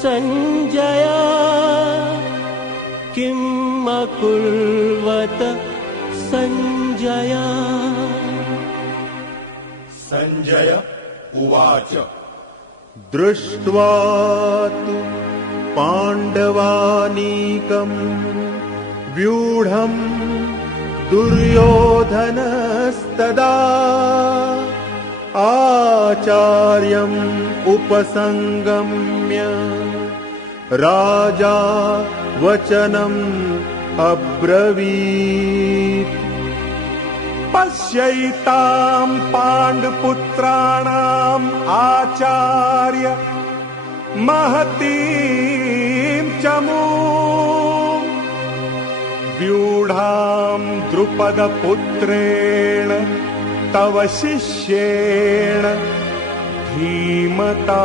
सञ्जय किम् अकुर्वत सञ्जय। सञ्जय उवाच दृष्ट्वा तु पाण्डवानीकम् व्यूढम् दुर्योधनस्तदा आचार्यम् उपसंगम्य राजा वचनम् अब्रवीत्। पश्यैताम् पाण्डुपुत्राणाम् आचार्य महतीम् चमूम् व्यूढाम् द्रुपदपुत्रेण तव शिष्येण धीमता।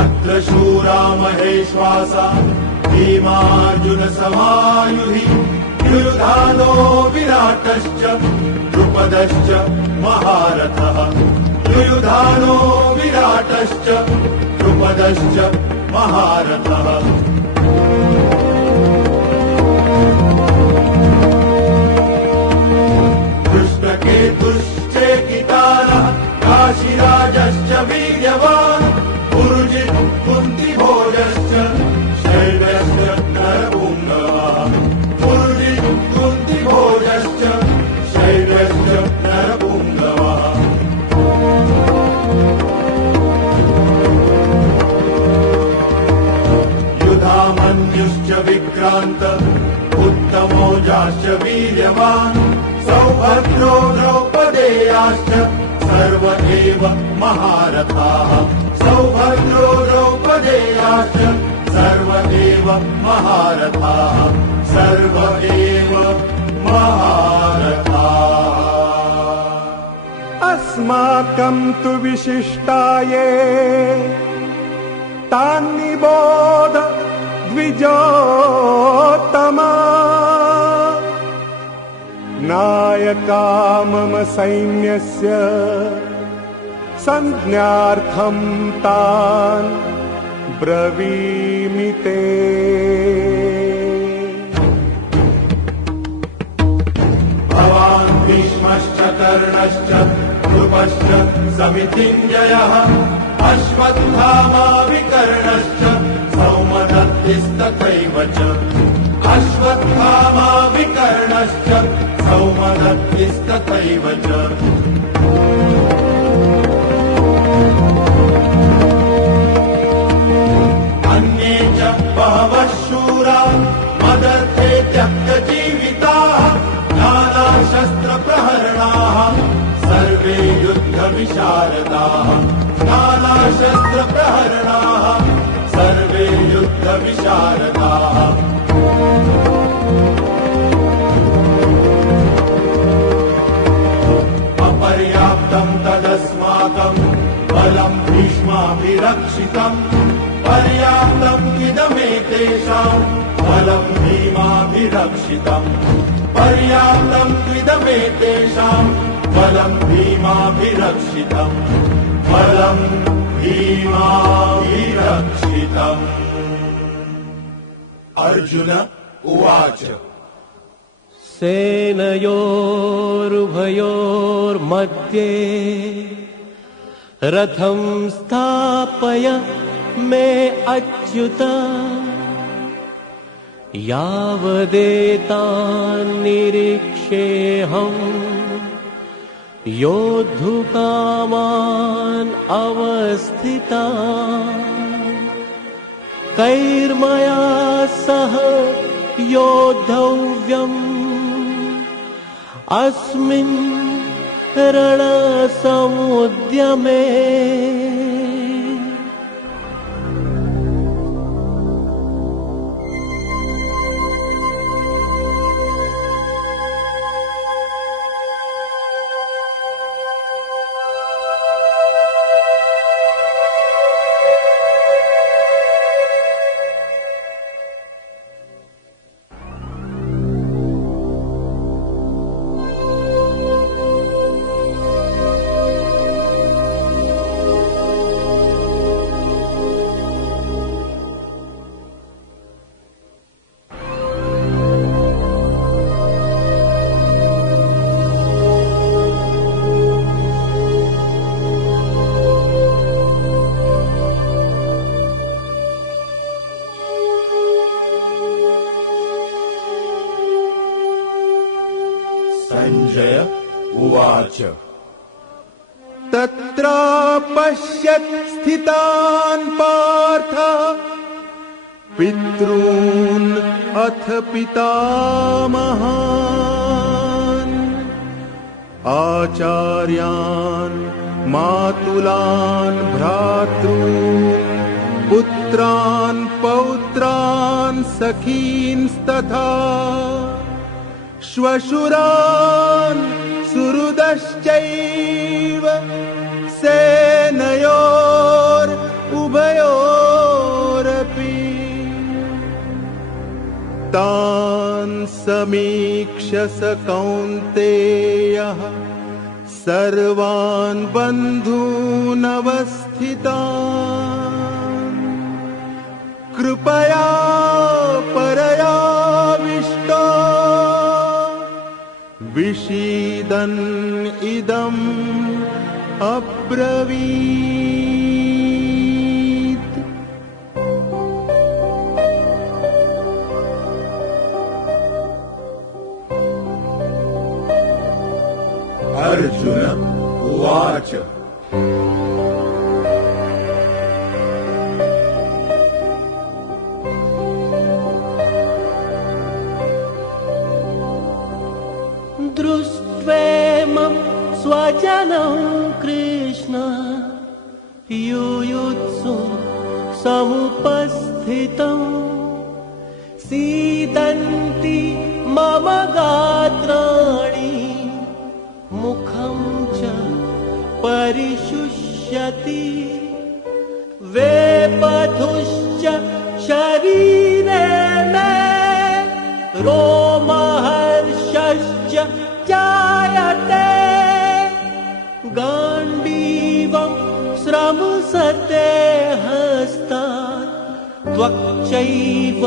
अत्र शूरा महेश्वासा भीमार्जुन समायुधि युयुधानो विराटश्च द्रुपदश्च महारथः। युयुधानो विराटश्च द्रुपदश्च महारथः। दुश्चेकितानः काशीराजश्च वीर्यवान् पुरुजित् कुन्तिभोजश्च शैलश्च नरपुङ्गवः। पुरुजित् कुन्तिभोजश्च शैलश्च नरपुङ्गवः। युधामन्युश्च विक्रान्त उत्तमोजाश्च वीर्यवान् सौभद्रो द्रौपदेयाश्च सर्व एव महारथाः। सौभद्रो द्रौपदेयाश्च सर्व एव महारथाः। सर्व एव महारथाः। अस्माकम् तु विशिष्टाये तान्निबोध द्विजोत्तमा नायका मम सैन्यस्य संज्ञार्थम् तान् ब्रवीमि ते। भवान् भीष्मश्च कर्णश्च कृपश्च समितिञ्जयः अश्वत्थामा विकर्णश्च सौमदत्तिस्तथैव च। अश्वत्थामा विकर्णश्च सौमदत्तिस्तथैव च। अन्ये च बहवः शूरा मदर्थे त्यक्तजीविताः नानाशस्त्रप्रहरणाः सर्वे युद्धविशारदाः। नानाशस्त्रप्रहरणाः सर्वे युद्धविशारदाः। अपर्याप्तम् तदस्माकम् बलम् भीष्माभिरक्षितम् पर्याप्तम् इदमेतेषाम् बलम् भीमाभिरक्षितम्। पर्याप्तम् इदमेतेषाम् बलम् भीमाभिरक्षितम्। बलम् भीमाभिरक्षितम्। अर्जुन उवाच सेनयोरुभयोर्मध्ये रथं स्थापय मे अच्युत यावदेतान्निरीक्षेऽहम् योद्धुकामान् अवस्थितान् कैर्मया सह योद्धव्यम् अस्मिन् रणसमुद्यमे। तत्रापश्यत् स्थितान् पार्थ पितॄन् अथ पितामहान् आचार्यान् मातुलान् भ्रातॄन् पुत्रान् पौत्रान् सखींस्तथा श्वशुरान् सुहृदश्चैव सेनयोरुभयोरपि तान् समीक्ष्य स कौन्तेयः सर्वान् बन्धूनवस्थितान् कृपया परयाविष्टो विषीदन् इदम् अब्रवीत्। अर्जुन उवाच दृष्ट्वेमं स्वजनं कृष्ण युयुत्सुं समुपस्थितं सीदन्ति मम गात्राणि मुखं च परिशुष्यति वेपथुश्च शरीरे मे रोमहर्षश्च जायते गाण्डीवं स्रंसते हस्तात् त्वक्चैव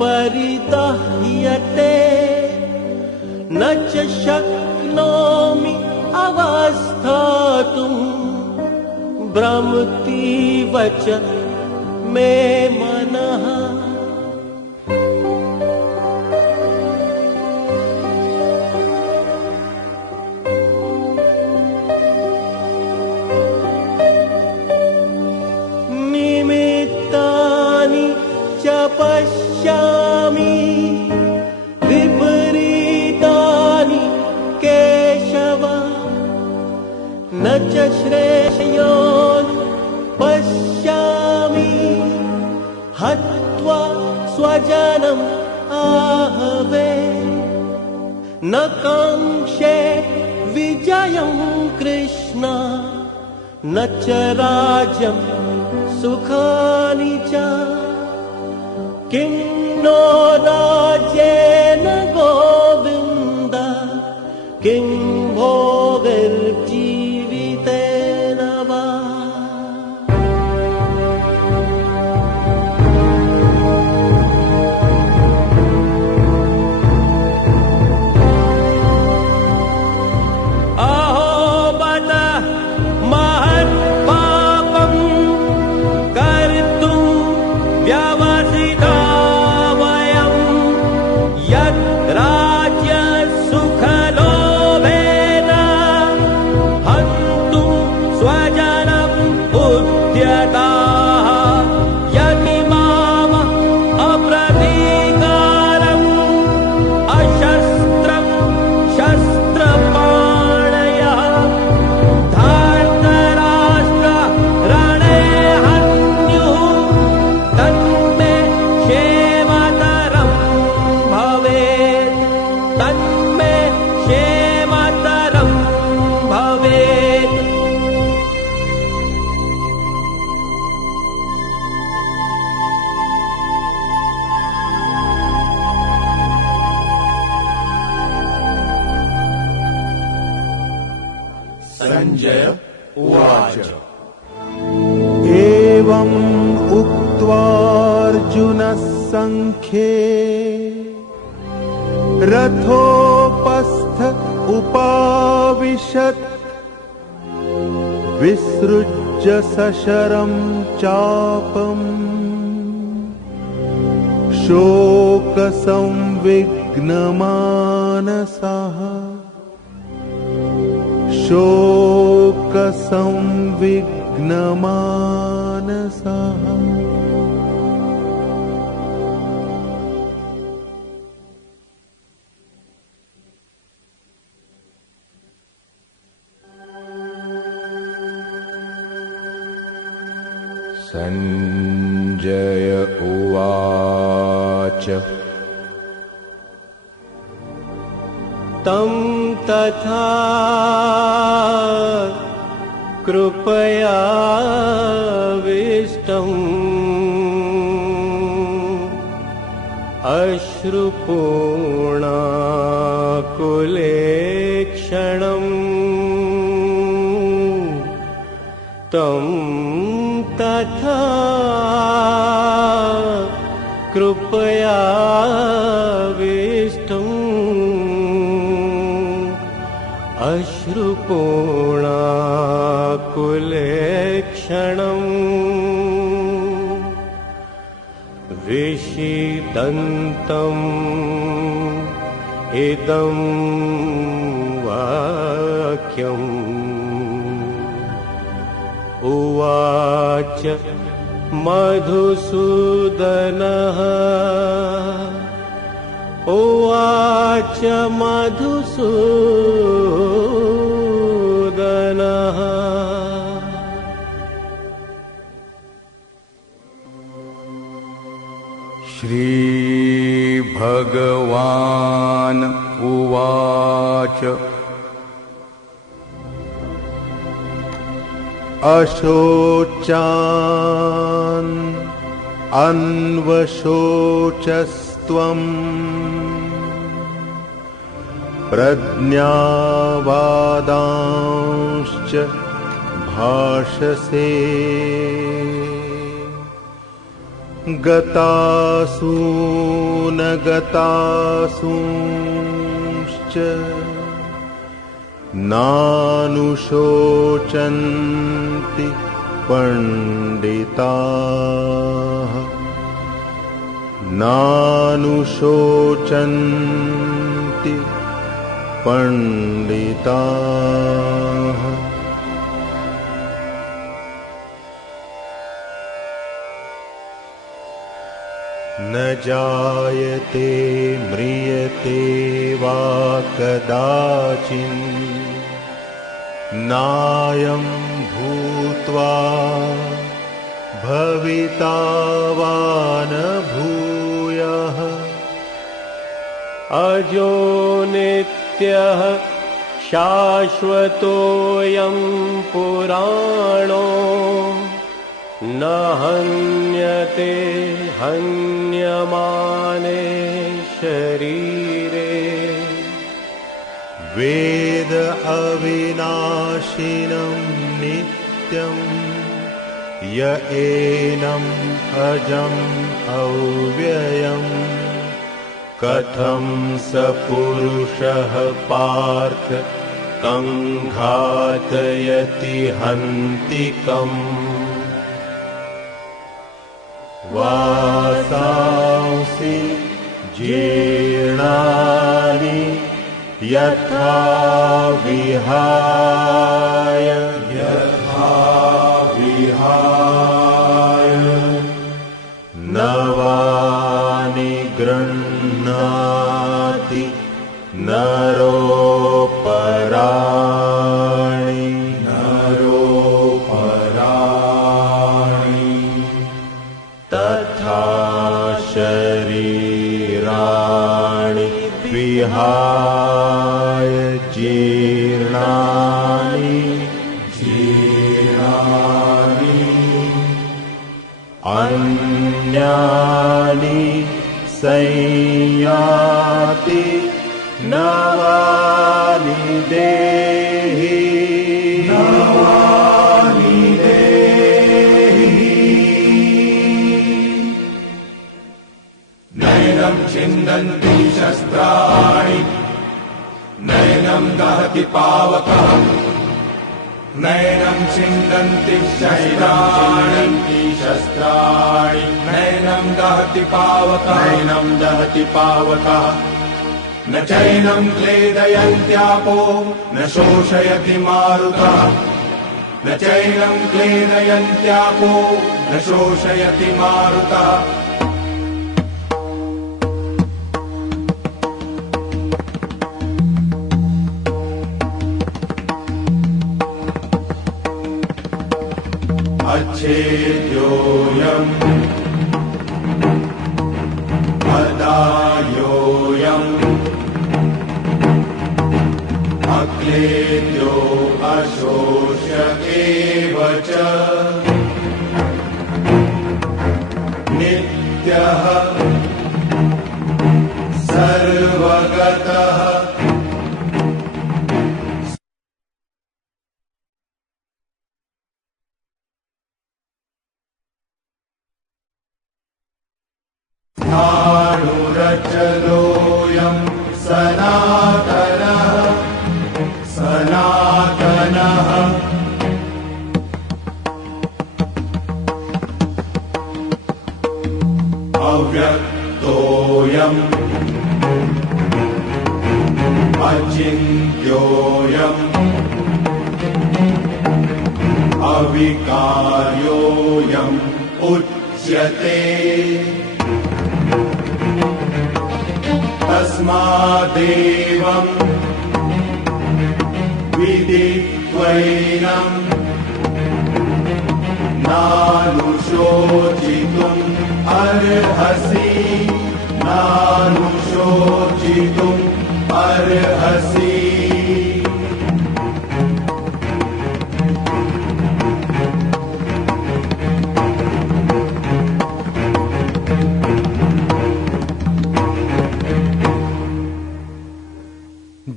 परिदह्यते न च शक्नोमि अवस्थातुं भ्रमतीव च मे मनः। निमित्तानि च पश्यामि विपरीतानि केशव न च श्रेयोन् पश्यामि हत्वा स्वजनम् आहवे न काङ्क्षे विजयं कृष्ण न च राज्यं सुखानि च किं नो राज्येन गोविन्द किं भोगैर्जीवितेन वा। अहो बत महत्पापं कर्तुं व्यवसिता वयं यत् राज्यसुखलोभेन हन्तुं स्वजनम् उद्यताः यदिमाम अप्रतीकारम् अशस्त्रं शस्त्रपाणयः धार्तराष्ट्र रणे हन्युः तन्मे क्षेमतरं भवेत् तन्मे क्षेमतरं भवेत्। संजय उवाच एवम् उक्त्वार्जुनः सङ्ख्ये रथोपस्थ उपाविशत् विसृज्य सशरं चापम् शोकसंविघ्नमानसः शोकसंविघ्नमानसः शोकसंविघ्नमानसः संजय उवाच तं तथा कृपयाविष्टम् अश्रुपूर्णाकुलेक्षणम् तं तथा कृपयाविष्टम् अश्रुपूर्णाकुलेक्षणम् विषीदन्तम् इदं वाक्यम् उवाच मधुसूदनः उवाच मधुसूदनः श्रीभगवान् उवाच अशोचान् अन्वशोचस्त्वम् प्रज्ञावादांश्च भाषसे गतासून गतासूंश्च नानुशोचन्ति पंडिताः नानुशोचन्ति पंडिताः न जायते म्रियते वा कदाचिन् नायं भूत्वा भविता वा न भूयः अजो नित्यः शाश्वतोऽयं पुराणो न हन्यते हन्यमाने शरीरे वेद अविनाशिनं नित्यं य एनम् अजम् अव्ययम् कथं स पुरुषः पार्थ कं घातयति हन्तिकम् वासांसि जीर्णानि यथा विहाय नवानि गृह्णाति नरोपराणि तथा शरीराणि विहाय जीर्णानि अन्यानि संयाति नवानि देहि नैनं छिन्दन्ति शस्त्राणि नैनं दहति पावकः नैनं छिन्दन्ति शस्त्राणि नैनं दहति पावकः न चैनं क्लेदयन्त्यापो न शोषयति मारुतः न चैनं क्लेदयन्त्यापो न शोषयति मारुतः अच्छेद्योऽयम् अदायोऽयम् अक्लेद्यो अशोष्य एव च नित्यः सर्वगतः स्थाणुरचलोऽयं सनातनः सनातनः अव्यक्तोऽयम् अचिन्त्योऽयम् अविकार्योऽयम् उच्यते तस्मादेवं विदित्वैनं नानुशोचितुम् अर्हसि नानुशोचितुम् अर्हसि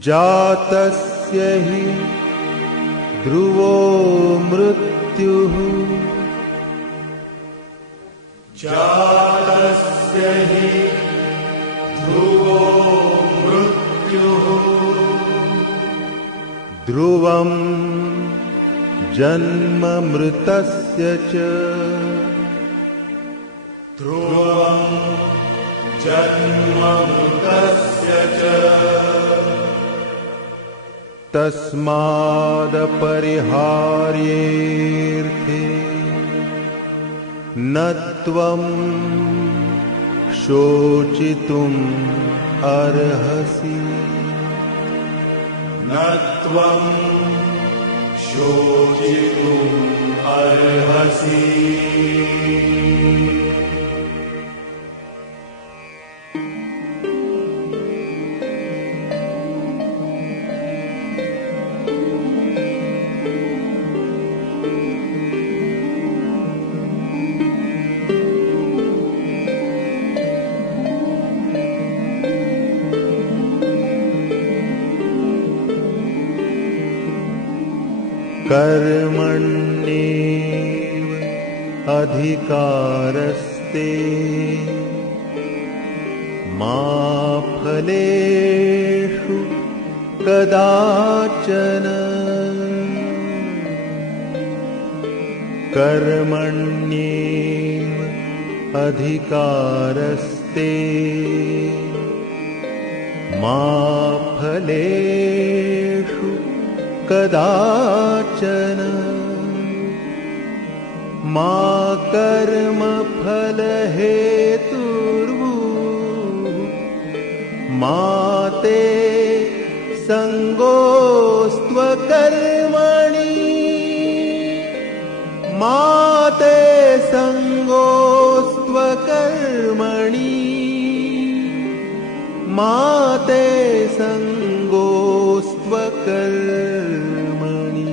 जातस्य हि ध्रुवो मृत्युः जातस्य हि ध्रुवो मृत्युः ध्रुवं जन्म मृतस्य च ध्रुवं जन्म मृतस्य च तस्मादपरिहार्येऽर्थे न त्वं शोचितुम् अर्हसि न त्वं शोचितुम् अर्हसि कर्मण्येव अधिकारस्ते मा फलेषु कदाचन कर्मण्येव अधिकारस्ते मा फलेषु कदाचन मा कर्मफलहेतुर्भूः मा ते संगोऽस्त्वकर्मणि मा ते संगोऽस्त्वकर्मणि मा ते संगोऽस्त्वकर्मणि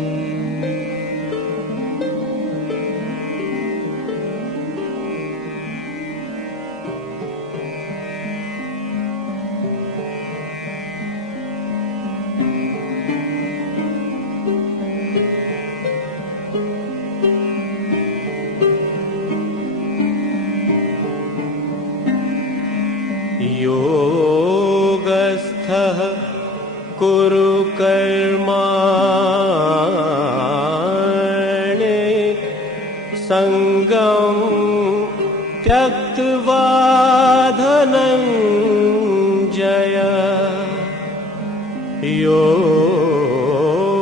योगस्थः कुरु कर्माणि संगं त्यक्त्वा धनञ्जय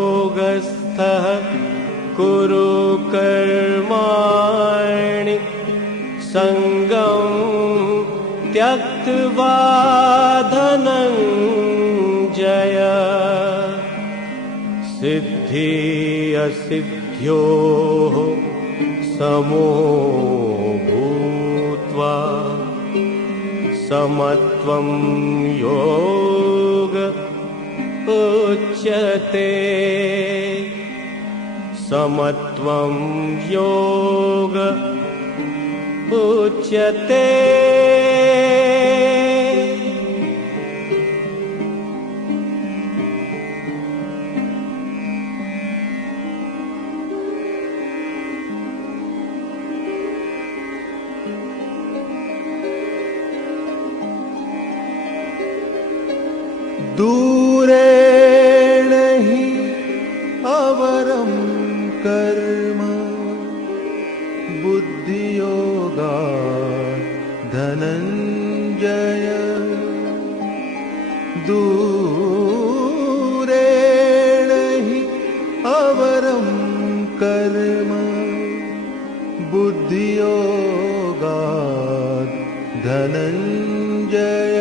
योगस्थः कुरु कर्माणि संगं त्यक्त्वा धनञ्जय सिद्धि असिद्ध्योः समो भूत्वा समत्वं योग उच्यते समत्वं योग उच्यते। दूरेण हि अवरं कर्म बुद्धियोगात् धनञ्जय दूरेण हि अवरं कर्म बुद्धियोगात् धनञ्जय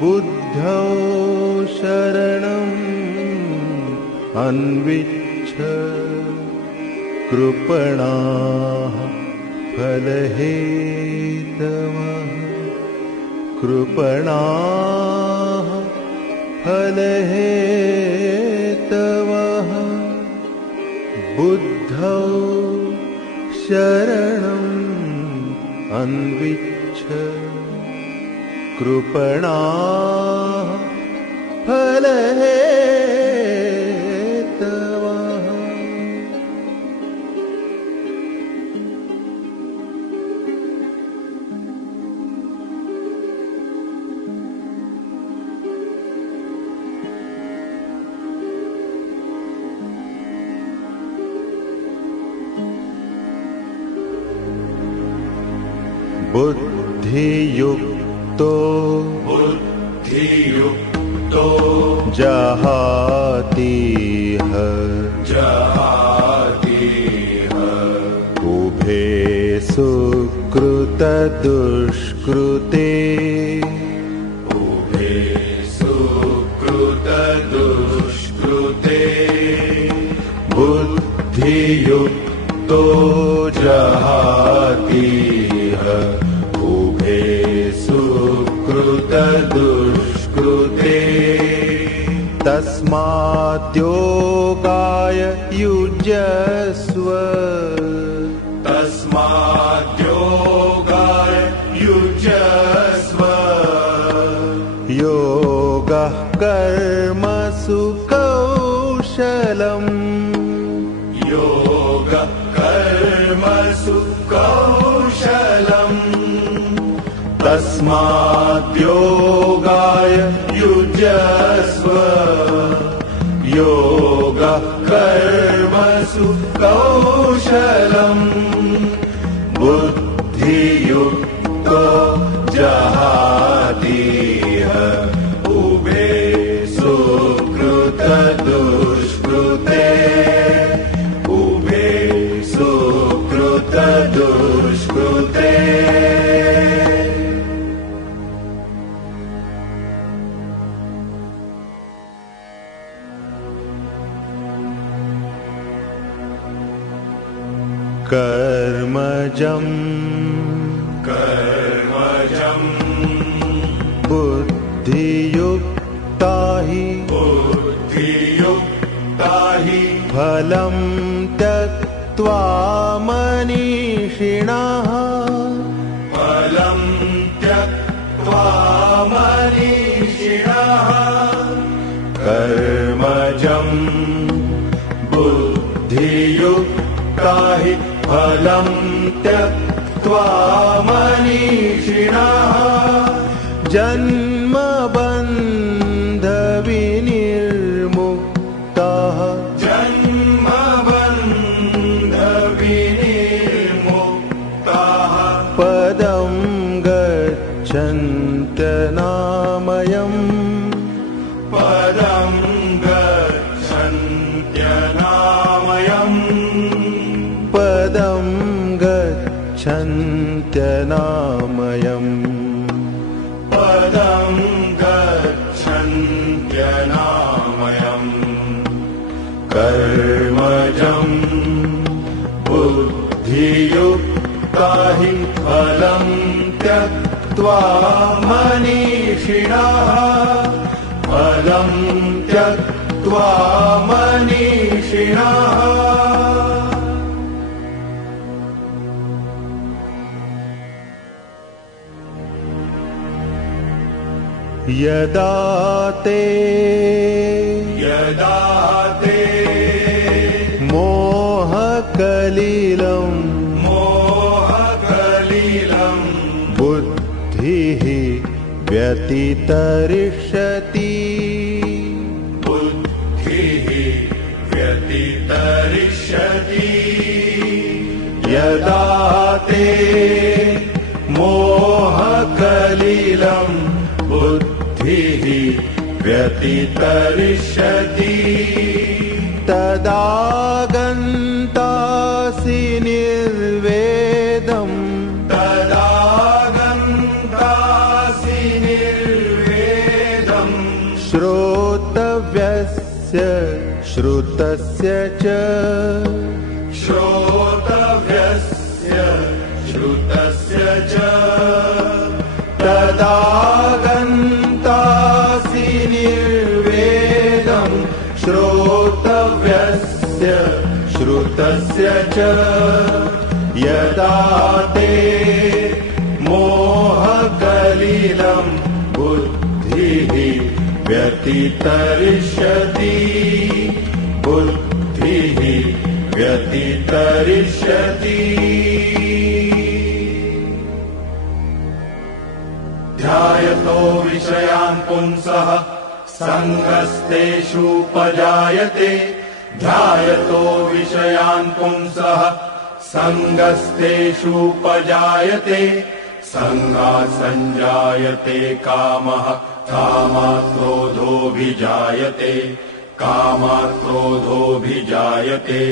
बुद्धौ शरणम् अन्विच्छ कृपणाः फलहेतवः कृपणाः फलहेतवः बुद्धौ शरणम् अन्विच्छ कृपणाः फलहेतवः। बुद्धियुक्तो जहातीह उभे सुकृतदुष्कृते बुद्धियुक्तो जहातीह उभे सुकृतदुष्कृते तस्माद्योगाय युज्यस्व योगः कर्मसु कौशलम् तस्माद्योगाय युज्यस्व योगः कर्मसु कौशलम् बुद्धियुक्तो जहातीह उभे सुकृतदुष्कृते उभे सुकृतदुष्कृते। कर्मजं बुद्धियुक्ता हि फलं त्यक्त्वा मनीषिणः कर्मजं बुद्धियुक्ता हि फलं त्यक्त्वा मनीषिणः जन्मबन्धविनिर्मुक्ताः पदं गच्छन्त्यनामयम् गच्छन्त्यनामयम् पदं गच्छन्त्यनामयम् कर्मजम् बुद्धियुक्ता हि फलं त्यक्त्वा मनीषिणः फलं त्यक्त्वा मनीषिणः यदा ते मोहकलिलं बुद्धिः व्यतितरिष्यति यदा ते मोहकलिलं बुद्धिः व्यतितरिष्यति तदा गन्तासि निर्वेदम् श्रोतव्यस्य श्रुतस्य च तदा गन्तासि निर्वेदम् श्रोतव्यस्य श्रुतस्य च यदा ते मोहकलिलं बुद्धिः व्यतितरिष्यति बुद्धिः व्यतितरिष्यति ध्यायतो विषयान् पुंसः सङ्गस्तेषुपजायते ध्यायतो विषयान् पुंसः सङ्गस्तेषुपजायते सङ्गात् सञ्जायते कामः कामात् क्रोधोऽभिजायते कामात् क्रोधोऽभिजायते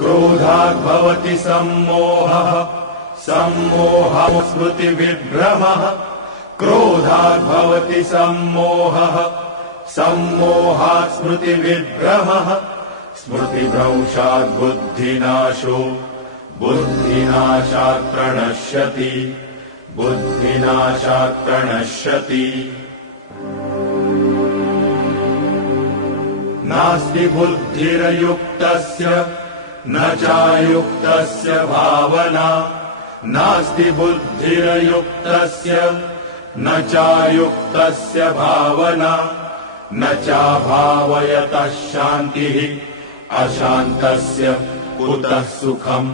क्रोधात् भवति सम्मोहः सम्मोहात् स्मृतिविभ्रमः क्रोधात् भवति सम्मोहः सम्मोहात् स्मृतिविभ्रमः स्मृतिभ्रंशात् बुद्धिनाशो बुद्धिनाशात् प्रणश्यति बुद्धिनाशात् प्रणश्यति नास्ति बुद्धिरयुक्तस्य न चायुक्तस्य भावना नास्ति बुद्धिरयुक्तस्य न चायुक्तस्य भावना न चाभावयतः शान्तिः अशान्तस्य कुतः सुखम्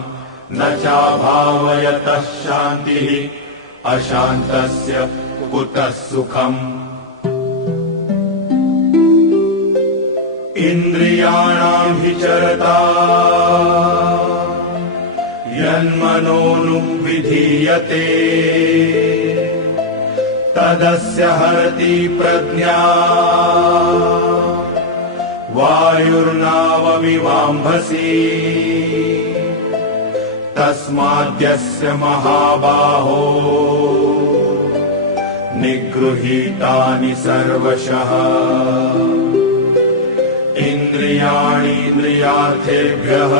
न चाभावयतः शान्तिः अशान्तस्य कुतः सुखम् इन्द्रियाणां विचरता यन्मनोनुविधीयते तदस्य हरति प्रज्ञा वायुर्नावमिवाम्भसि तस्माद्यस्य महाबाहो निगृहीतानि सर्वशः इन्द्रियाणीन्द्रियार्थेभ्यः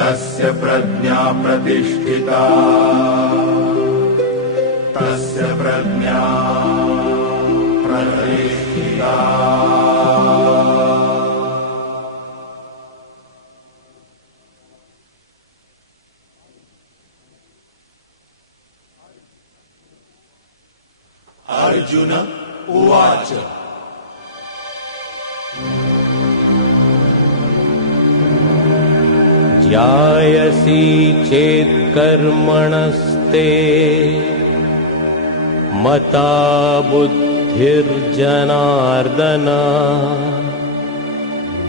तस्य प्रज्ञा प्रतिष्ठिता तस्य प्रज्ञा प्रतिष्ठिता अर्जुन उवाच ध्यायसि चेत् कर्मणस्ते मता बुद्धिर्जनार्दन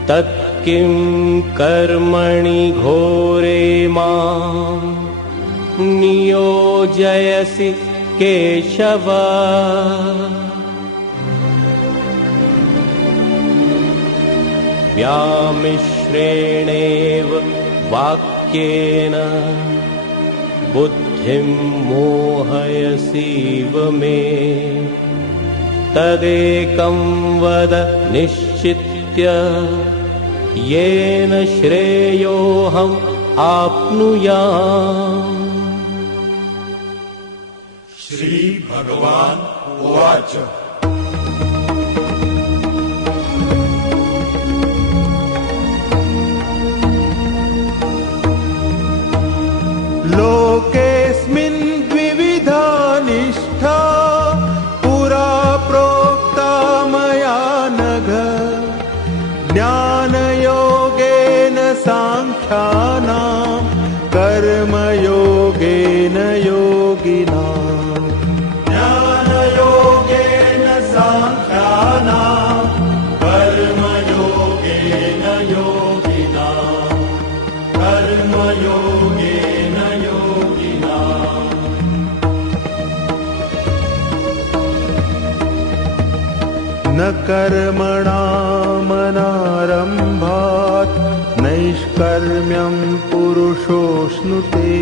तत्किं कर्मणि घोरे मां नियोजयसि केशव व्यामिश्रेणेव वाक्येन बुद्धिं मोहयसीव मे। तदेकं वद निश्चित्य येन श्रेयोऽहम् आप्नुयाम्। श्री भगवान् उवाच। लोकेऽस्मिन् द्विविधा निष्ठा पुरा प्रोक्ता मया नघ। ज्ञानयोगेन साङ्ख्यानां कर्मयोगेन योगिनाम्। ज्ञानयोगेन साङ्ख्यानां कर्मयोगेन योगिनाम्। कर्मयोगेन योगिनाम्। न कर्मणामनारम्भात् नैष्कर्म्यं पुरुषोऽश्नुते।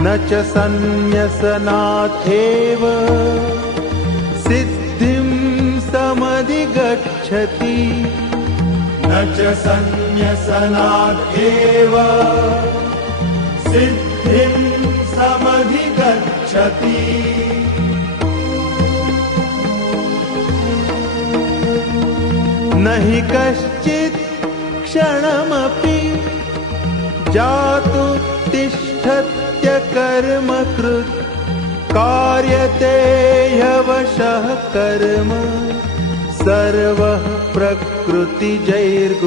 न च सन्न्यसनाथेव सिद्धिं समधिगच्छति। न च सन्न्यसनाथेव सिद्धिं समधिगच्छति। न हि कश्चित् क्षणमपि जातु तिष्ठत्य कर्मकृत्। कार्यते ह्यवशः कर्म सर्वः प्रकृतिजैर्गुणैः।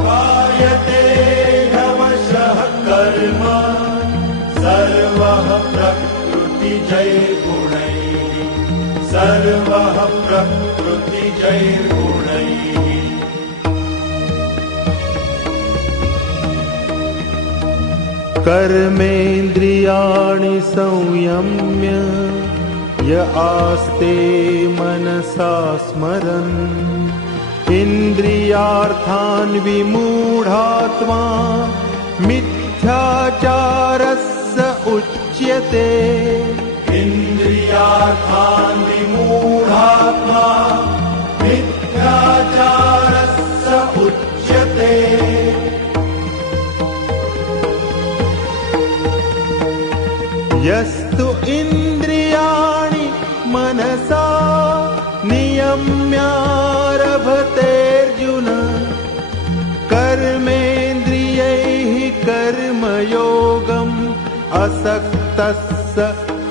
कार्यते ह्यवशः कर्म सर्वः प्रकृतिजैर्गुणैः। सर्वः प्रकृतिजैर्गुणैः। कर्मेन्द्रियाणि संयम्य य आस्ते मनसा स्मरन्। इन्द्रियार्थान् विमूढात्मा मिथ्याचारस्य उच्यते। इन्द्रियार्थान् विमूढात्मा मिथ्याचारस्य उच्यते। यस्तु इन्द्रियाणि मनसा नियम्यारभतेऽर्जुन। कर्मेन्द्रियैः कर्मयोगम् असक्तः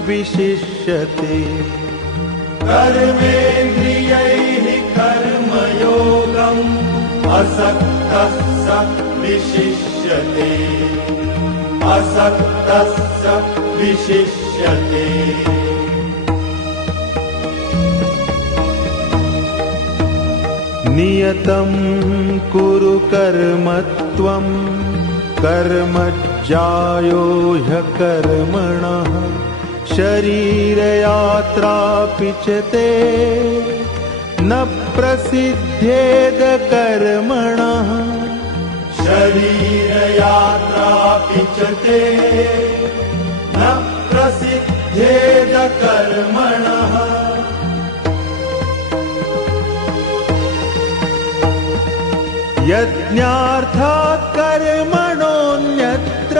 विशिष्यते। कर्मेन्द्रियैः कर्मयोगम् असक्तः विशिष्यते। असक्तस्य विशिष्यते। नियतं कुरु कर्म त्वं कर्मज्जायो ह्यकर्मणः। शरीरयात्रापि च ते न प्रसिद्ध्येद कर्मणः। शरीरयात्रापि च ते न प्रसिद्ध्येद कर्मणः। यज्ञार्थात् कर्मणोऽन्यत्र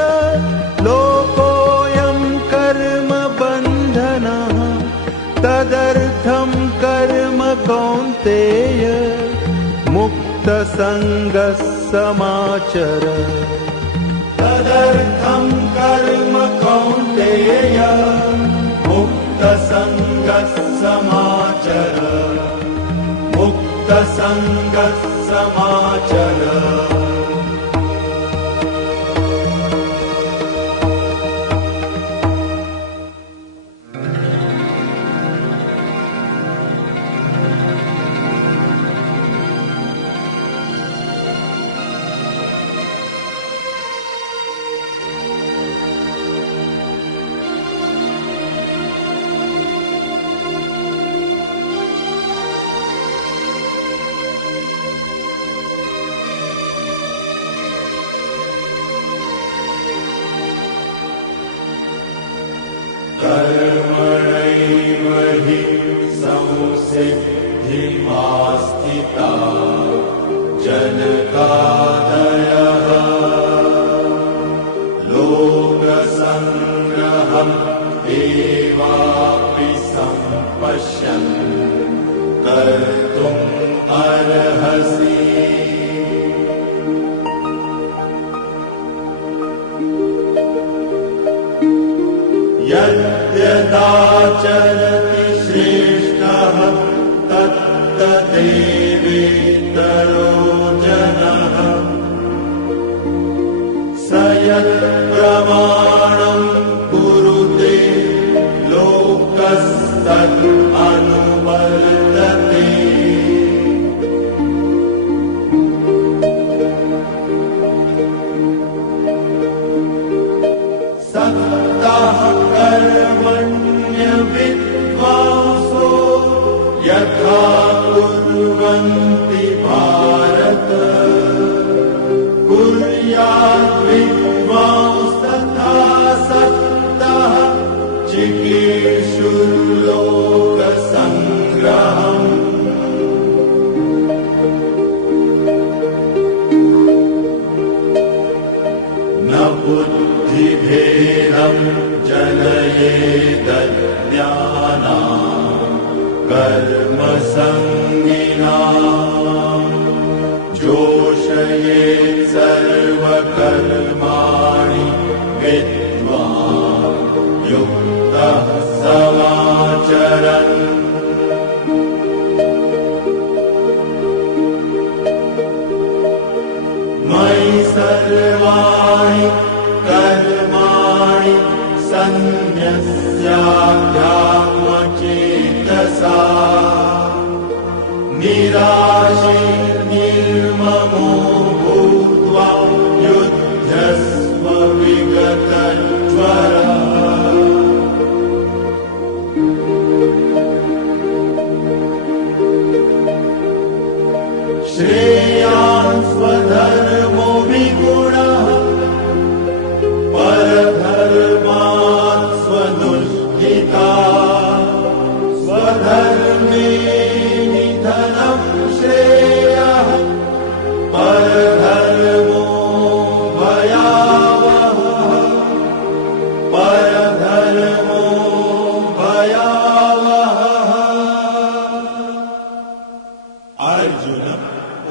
लोकोऽयं कर्म बन्धनः। तदर्थं कर्म कौन्तेय मुक्तसङ्गः समाचर। तदर्थं कर्म कौन्तेय मुक्तसङ्गः समाचर। मुक्तसङ्गः समाचर। सिद्धिमास्थिता जनकादयः लोकसङ्ग्रहम् एवापि सम्पश्यन् कर्तुम् अर्हसि। यद्यदाचरति श्रेष्ठः तत्तदेवेतरो जनः स यत्प्रमाणम् कुरुते लोकस्तत् अनुवर्तते। सक्तः कर्मण्य विद्वांसो यथा कुर्वन्ति भारत कुर्यात् विद्वांस्तथा सक्तः चिकीर्षुर्लोकसङ्ग्रहम्। न बुद्धिभेदम् जनयेदज्ञानाम् कर्मसङ्गिनाम् जोषयेत् सर्वकर्माणि विद्वान् युक्तः समाचरन्। मयि सर्वाणि कर्माणि सन्न्यस्याध्यात्मचेतसा निराशी निर्ममो भूत्वा युध्यस्व विगतज्वरः। श्रेयान् स्वधर्मो विगुणः परधर्मात् स्वनुष्ठिता स्वधर्मे निधनं श्रेयः परधर्मो भयावहः परधर्मो भयावहः। अर्जुन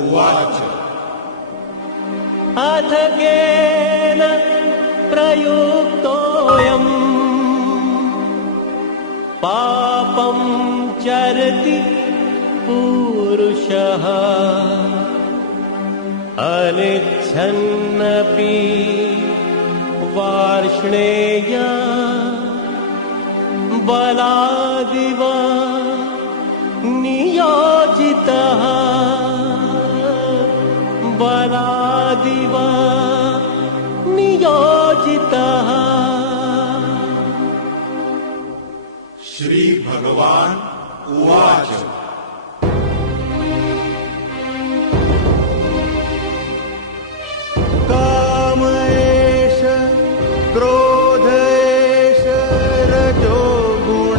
उवाच अथ केन प्रयुक्तोऽयम् पापं चरति पुरुषः अनिच्छन्नपि वार्ष्णेय बलादिव नियोजितः बलादिव नियोजितः। श्री भगवान् उवाच काम एष क्रोध एष रजो गुण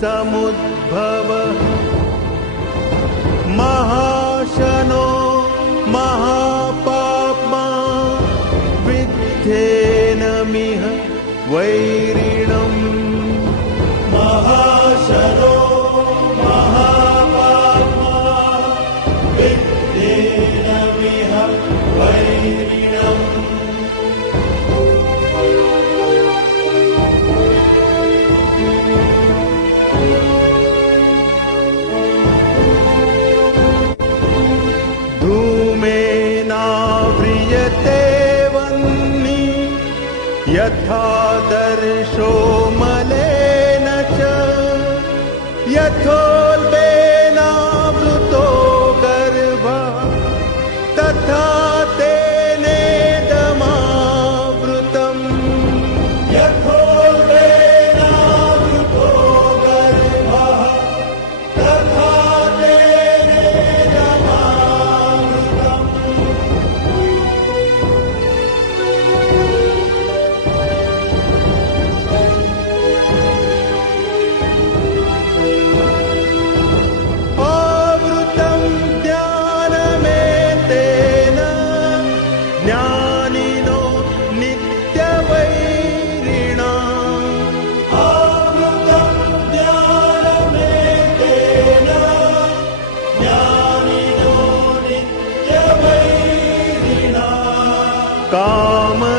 समुद्भवः महाशनो महापाप्मा विद्धेनमिह वैरिणम्। महाशनो महापाप्मा विद्धेनमिह वैरिणम्। धूमेनाव्रियते वह्नि यथादर्शो मलेन च यथोल्बेनावृतो गर्भः तथा तेनेदमावृतम्। यथोल्बेनावृतो गर्भः तथा तेनेदमावृतम्।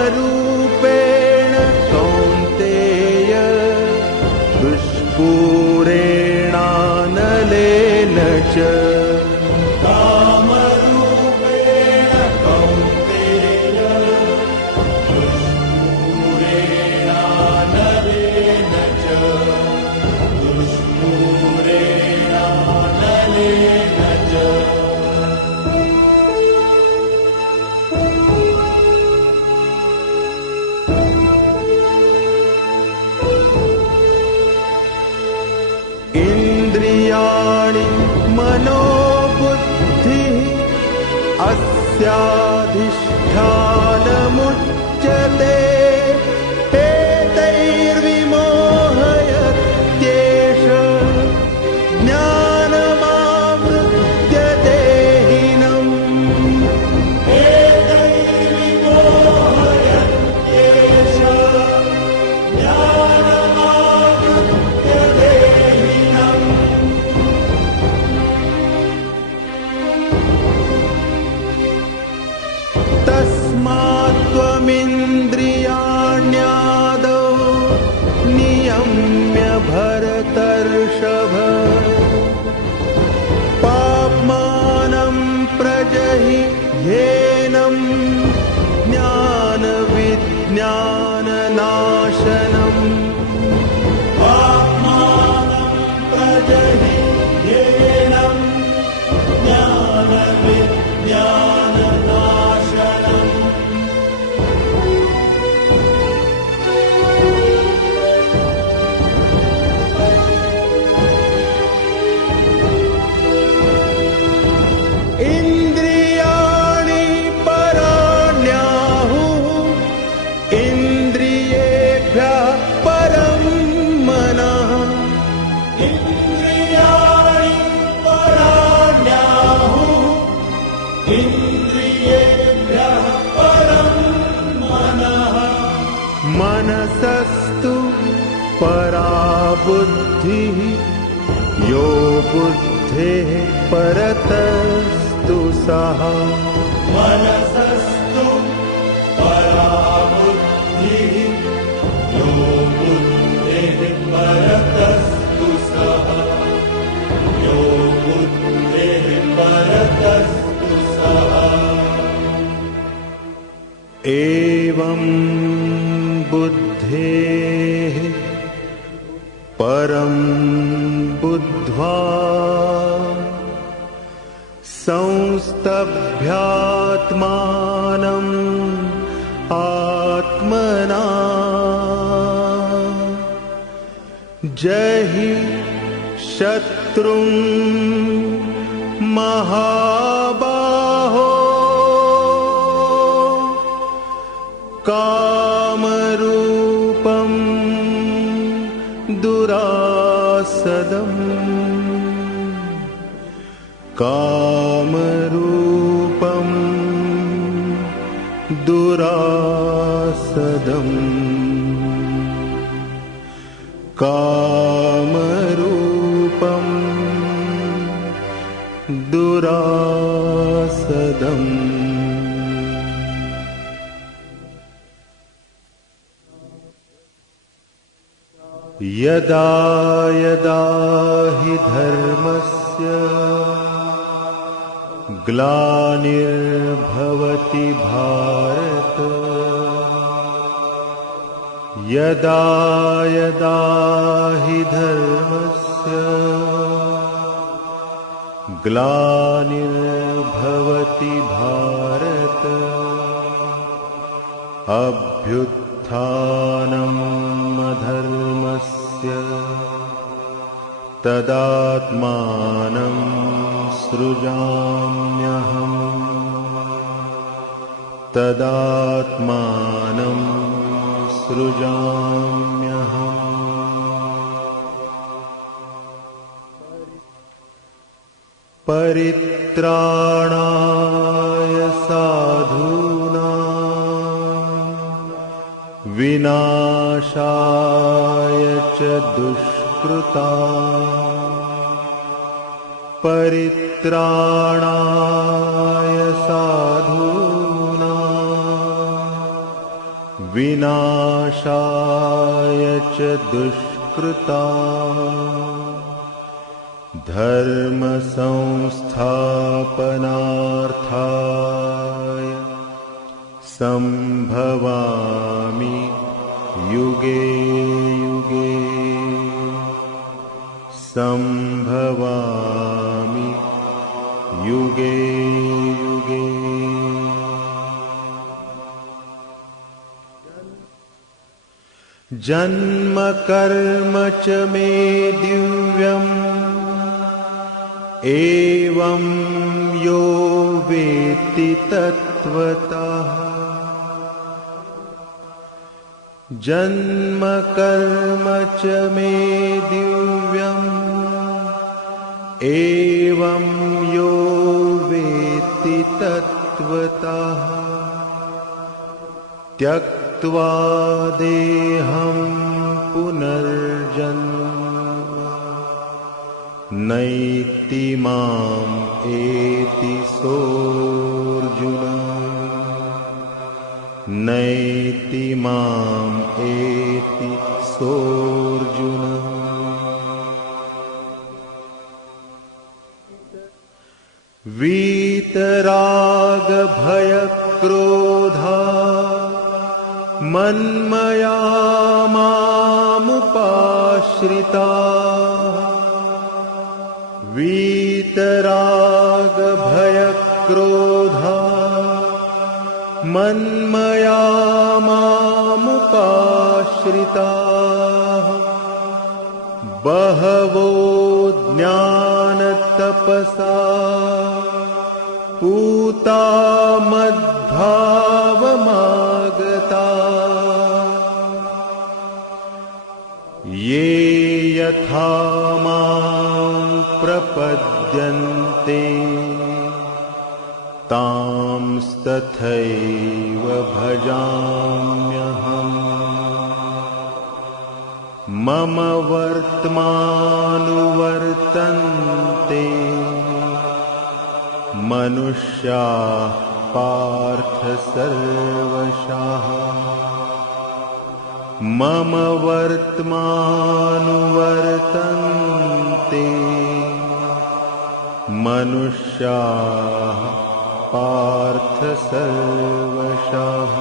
कामरूपेण कौन्तेय दुष्पूरेणानलेन च कामरूपेण कौन्तेय दुष्पूरेणानलेन च दुष्पूरेणानलेन च इन्द्रियाणि मनोबुद्धिः अस्याधिष्ठानमुच्यते एतैर्विमोहयत्येष ज्ञानमावृत्य देहिनम् एतैर्विमोहयत्येष ज्ञानमावृत्य देहिनम् तस्मात्त्वमिन्द्रियाण्यादौ नियम्य भरतर्षभ पाप्मानं प्रजहि ह्येनं ज्ञानविज्ञाननाशनम् पाप्मानं प्रजहि ह्येनं ज्ञानविज्ञाननाशनम् इन्द्रियाणि पराण्याहुः इन्द्रियेभ्यः परं मनः इन्द्रियाणि पराण्याहुः इन्द्रियेभ्यः परं मनः मनसस्तु परा बुद्धिः यो बुद्धेः परतस्तु सः मनसस्तु परा बुद्धिः यो बुद्धेः परतस्तु सः यो बुद्धेः परतस्तु सः एवं बुद्धेः परं बुद्ध्वा संस्तभ्यात्मानम् आत्मना जहि शत्रुं महाबाहो कामरूपं दुरासदम् कामरूपं दुरासदम् कामरूपं दुरासदम् यदा यदा हि धर्मस्य ग्लानिर्भवति भारत यदा यदा हि धर्मस्य ग्लानिर्भवति भारत अभ्युत्थानम् अधर्मस्य तदात्मानं सृजाम्यहम् तदात्मानं सृजाम्यहम् परित्राणाय साधूनां विनाशाय च दुष्कृतां परित्राणाय साधूनां विनाशाय च दुष्कृता धर्म संस्थापनार्थाय संभवामि युगे युगे संभवामि युगे युगे। जन्म कर्म च मे दिव्यम् एवं यो वेत्ति तत्त्वतः जन्म कर्म च मे दिव्यम् एवं यो वेत्ति तत्त्वतः त्यक्त्वा देहं पुनर्जन्म नैति माम् एति सोऽर्जुन नैति माम् एति सोऽर्जुन। वीतरागभयक्रोधा मन्मया मामुपाश्रिता वीतरागभयक्रोधा मन्मया मामुपाश्रिता बहवो ज्ञानतपसा पूता मद्भावमागता ये यथा मां प्रपद्यन्ते तांस्तथैव भजाम्यहम् मम वर्त्मानुवर्तन्ते मनुष्याः पार्थ सर्वशः मम वर्त्मानुवर्तन्ते मनुष्याः पार्थ सर्वशः।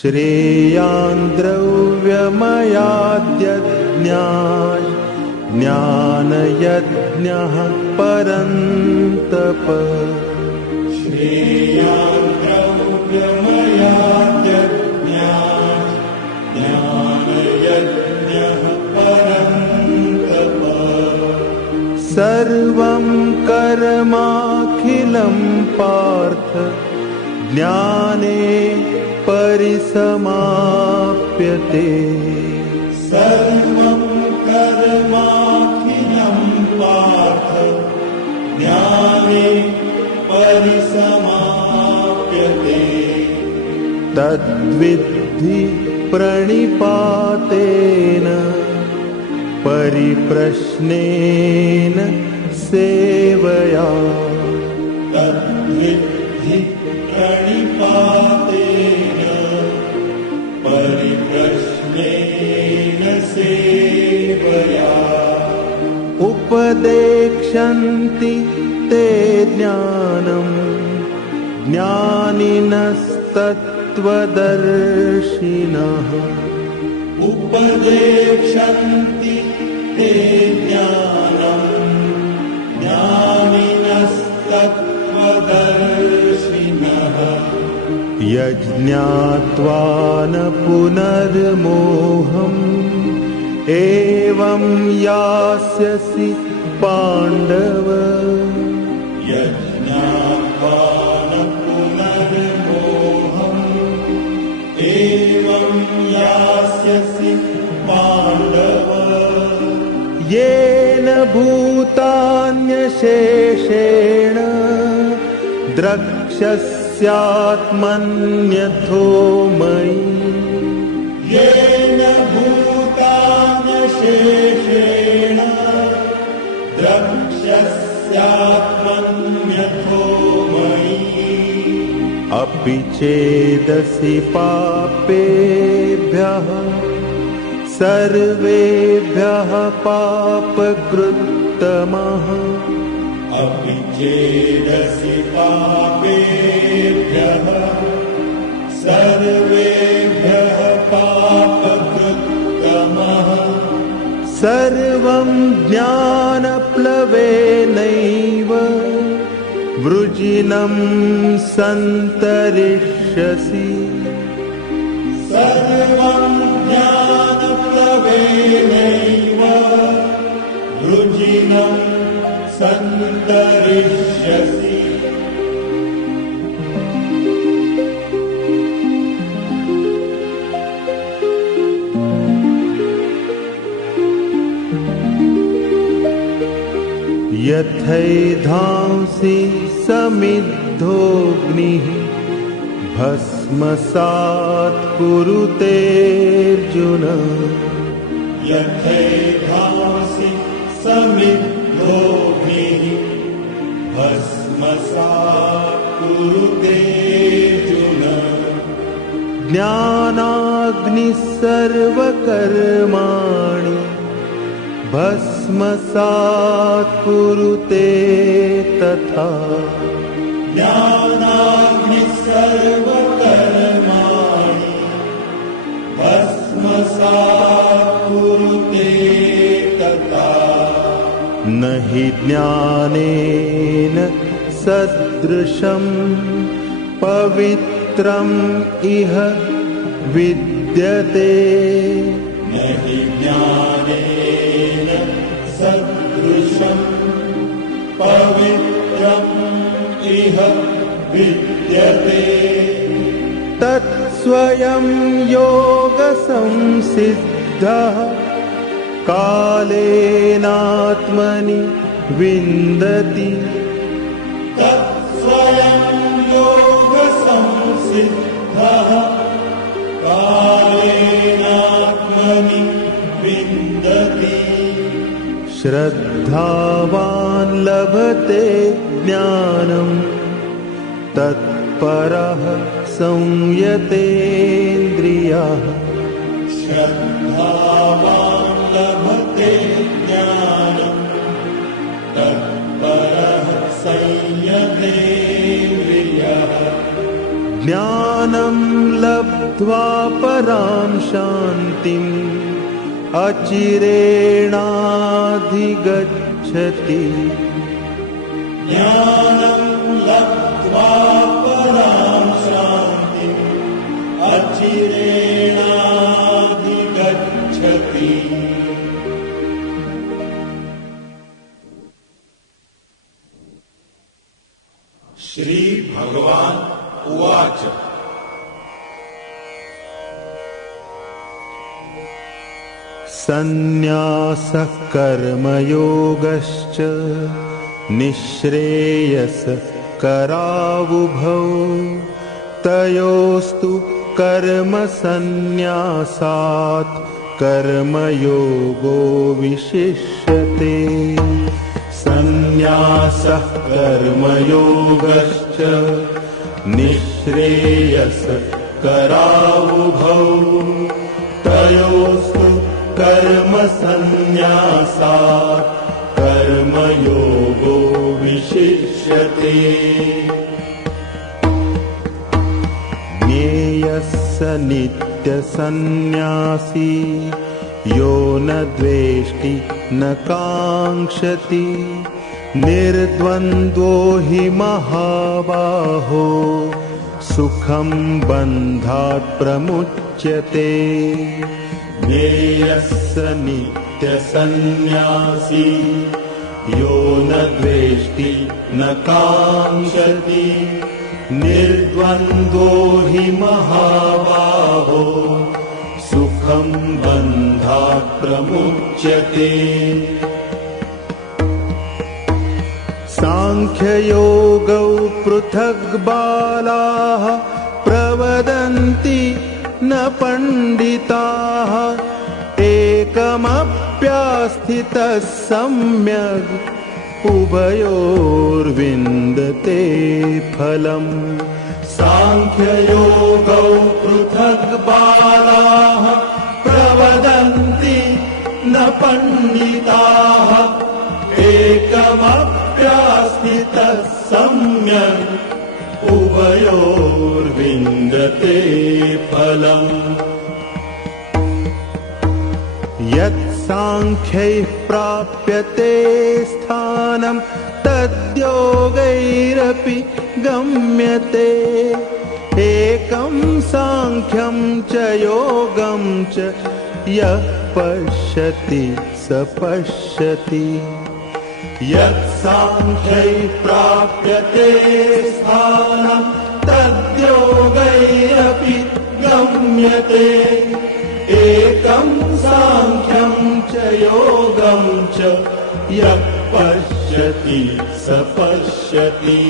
श्रेयान् द्रव्यमयाद्यज्ञाय ज्ञानयज्ञः परन्तप श्रेयान् द्रव्यमयाद्यज्ञाय ज्ञानयज्ञः परन्तप सर्वं कर्माखिलं पार्थ ज्ञाने परिसमाप्यते सर्वं कर्माखिलं पार्थ ज्ञाने परिसमाप्यते तद्विद्धि प्रणिपातेन परिप्रश्नेन सेवया तद्विद्धि प्रणिपातेन परिप्रश्नेन सेवया उपदेक्षन्ति ते ज्ञानम् ज्ञानिनस्तत्त्वदर्शिनः उपदेक्षन्ति ते ज्ञानम् ज्ञानिनस्तत्त्वदर्शिनः यज्ञात्वा न पुनर्मोहम् एवं यास्यसि पाण्डव यज्ञात्वा न पुनर्मोहम् एवं यास्यसि पाण्डव येन भूतान्यशेषेण द्रक्ष्यस्यात्मन्यथो मयि येन भूतान्यशेषेण द्रक्ष्यस्यात्मन्यथो मयि अपि चेदसि पापेभ्यः सर्वेभ्यः पापकृत्तमः अपि चेदसि पापेभ्यः सर्वेभ्यः पापकृत्तमः सर्वं ज्ञानप्लवेनैव वृजिनं सन्तरिष्यसि सर्वं ज्ञानप्लवेनैव वृजिनं सन्तरिष्यसि यथैधांसि समिद्धोऽग्निः भस्मसात् कुरुतेऽर्जुन यथैधांसि समिद्धोऽग्निः भस्मसात् कुरुतेऽर्जुन ज्ञानाग्निः सर्वकर्माणि भस्मसात् कुरुते तथा ज्ञानाग्निः सर्वकर्माणि भस्मसात् कुरुते तथा न हि ज्ञानेन सदृशं पवित्रम् इह विद्यते न हि ज्ञानेन सदृशं पवित्रम् इह विद्यते तत्स्वयं योगसंसिद्धः कालेनात्मनि विन्दति तत्स्वयं योगसंसिद्धः कालेनात्मनि विन्दति श्रद्धावान् लभते ज्ञानं तत्परः संयतेन्द्रियः श्रद्धावान् लभते ज्ञानं तत्परः संयतेन्द्रियः ज्ञानं लब्ध्वा परां शान्तिम् अचिरेणाधिगच्छति ज्ञानं लब्ध्वा परां शान्तिम् अचिरेणाधिगच्छति श्री भगवान् उवाच सन्न्यासः कर्मयोगश्च निःश्रेयसकरावुभौ तयोस्तु कर्मसन्न्यासात् कर्मयोगो विशिष्यते सन्न्यासः कर्मयोगश्च निःश्रेयसकरावुभौ तयोस्तु कर्मसन्न्यासात् कर्म ज्ञेयः स नित्यसन्न्यासी यो न द्वेष्टि न काङ्क्षति निर्द्वन्द्वो हि महाबाहो सुखं बन्धात् प्रमुच्यते। ज्ञेयः स नित्यसन्न्यासी यो न द्वेष्टि न काङ्क्षति निर्द्वन्द्वो हि महाबाहो सुखं बन्धात् प्रमुच्यते। सांख्ययोगौ पृथग् बालाः प्रवदन्ति न पण्डिताः एकमप्यास्थितः सम्यग् उभयोर्विन्दते फलम्। सांख्ययोगौ पृथग् बालाः प्रवदन्ति न पण्डिताः एकमप्यास्थितः सम्यक् उभयोर्विन्दते फलम्। यत् सांख्यैः प्राप्यते स्थानं तद्योगैरपि गम्यते एकं सांख्यं च योगं च यः पश्यति स पश्यति। यत् सांख्यैः प्राप्यते स्थानं तद्योगैरपि गम्यते एकं सांख्यं च योगं च यः पश्यति स पश्यति।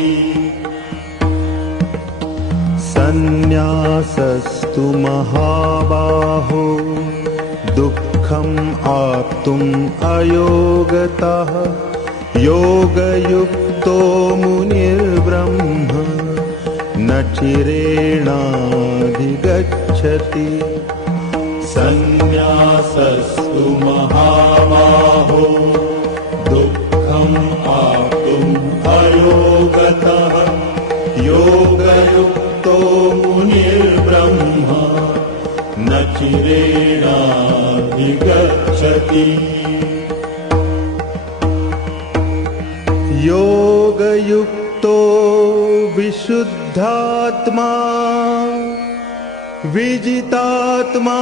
सन्न्यासस्तु महाबाहो दुःखम् आप्तुम् अयोगतः योगयुक्तो मुनिर्ब्रह्म न चिरेणाधिगच्छति। सन्न्यासस्तु महाबाहो दुःखम् आप्तुम् अयोगतः योगयुक्तो मुनिर्ब्रह्म न चिरेणाधिगच्छति। योगयुक्तो विशुद्धात्मा विजितात्मा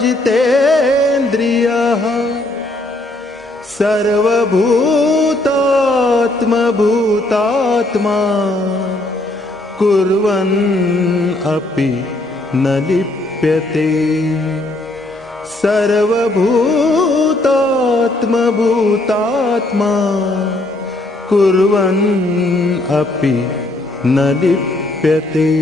जितेन्द्रियः सर्वभूतात्मभूतात्मा कुर्वन् अपि न लिप्यते। सर्वभूतात्मभूतात्मा कुर्वन् अपि न लिप्यते।